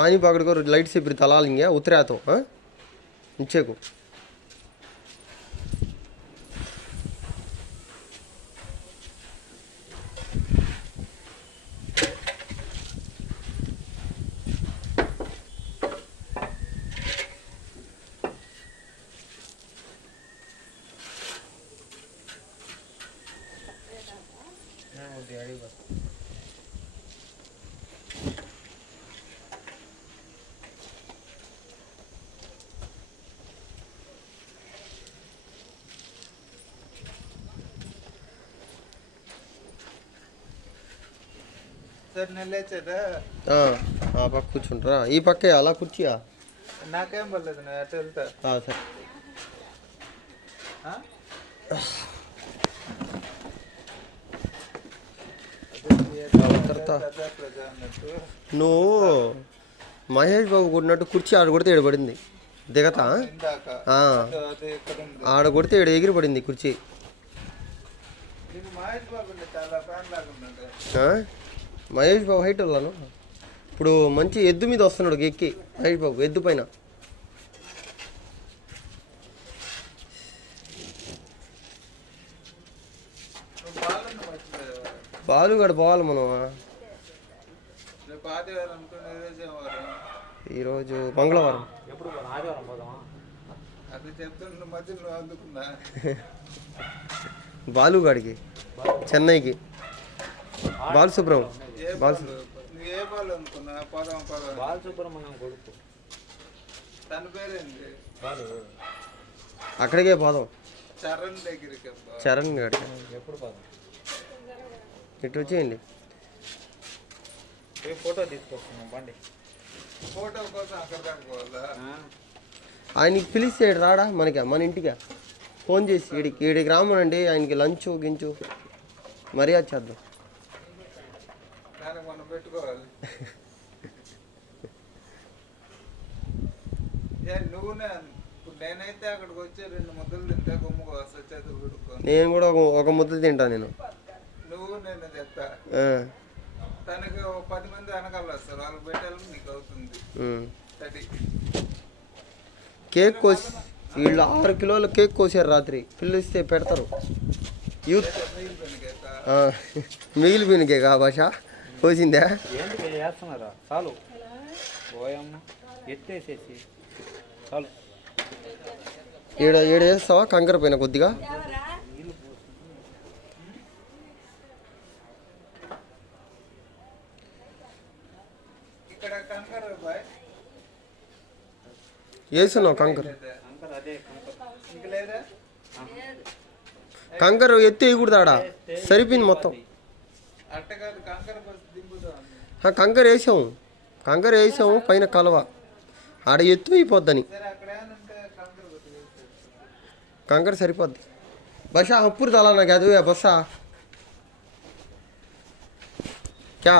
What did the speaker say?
पानी पकड़ कर लाइट से फिर तला लेंगे उतरा तो हाँ नीचे को పక్క కూర్చుంటారా ఈ పక్కే అలా కూర్చియా నాకేం పర్లేదు నేను అటు వెళ్తా సరే నువ్వు మహేష్ బాబు కొట్టినట్టు కుర్చీ ఆడ కొడితే ఏడు పడింది దిగతా ఆడ కొడితే ఏడు ఎగిరి పడింది కుర్చీ మహేష్ బాబు హైట్ వెళ్ళాను ఇప్పుడు మంచి ఎద్దు మీద వస్తున్నాడు ఎక్కి మహేష్ బాబు ఎద్దు పైన బాలుగాడు పోవాలి మనం ఈరోజు మంగళవారం బాలుగాడికి చెన్నైకి బాలసుబ్రహ్మణ్యం కొడుకు తన పేరేంటి అక్కడికే పోదాం చరణ్ దగ్గరికి చరణ్ గాడికి ఎప్పుడు పోదాం ఇటు వచ్చేయండి ఫోటో తీసుకొస్తున్నాం బండి ఫోటో కోసం అక్కడ పోవాలా ఆయనకి పిలిస్తే రాడా మనకి మన ఇంటికి ఫోన్ చేసి ఈడికి రామనండి ఆయనకి లంచ్ గించు మర్యాద చేద్దాం మనం పెట్టుకోవాలి నువ్వునే నేనైతే అక్కడికి వచ్చి 2 ముద్దలు తింటా గుమ్ముకు వచ్చేది పెట్టుకో నేను కూడా ఒక ముద్ద తింటా నేను నువ్వు నేను చెప్తా తనకి 10 మంది వెనకాల వస్తారు వాళ్ళకి పెట్టాలని నీకు అవుతుంది కేక్ కోసి వీళ్ళు 6 కిలోల కేక్ కోసారు రాత్రి పిలిస్తే పెడతారు యూత్ మిగిలిపోయిన కేక్ ఆ భాష కోసిందా చేస్తున్నారా చాలు పోయమ్మ ఎత్తేసేసి చాలు ఏడు వేస్తావా కంకర పైన కొద్దిగా వేస్తున్నావు కంకర ఎత్తి వేయకూడదాడా సరిపోయింది మొత్తం కంకర వేసాము పైన కలవ ఆడ ఎత్తు అయిపోద్దని కంకర సరిపోద్ది బస్ అప్పుడు తలా నాకు అది బస్సా క్యా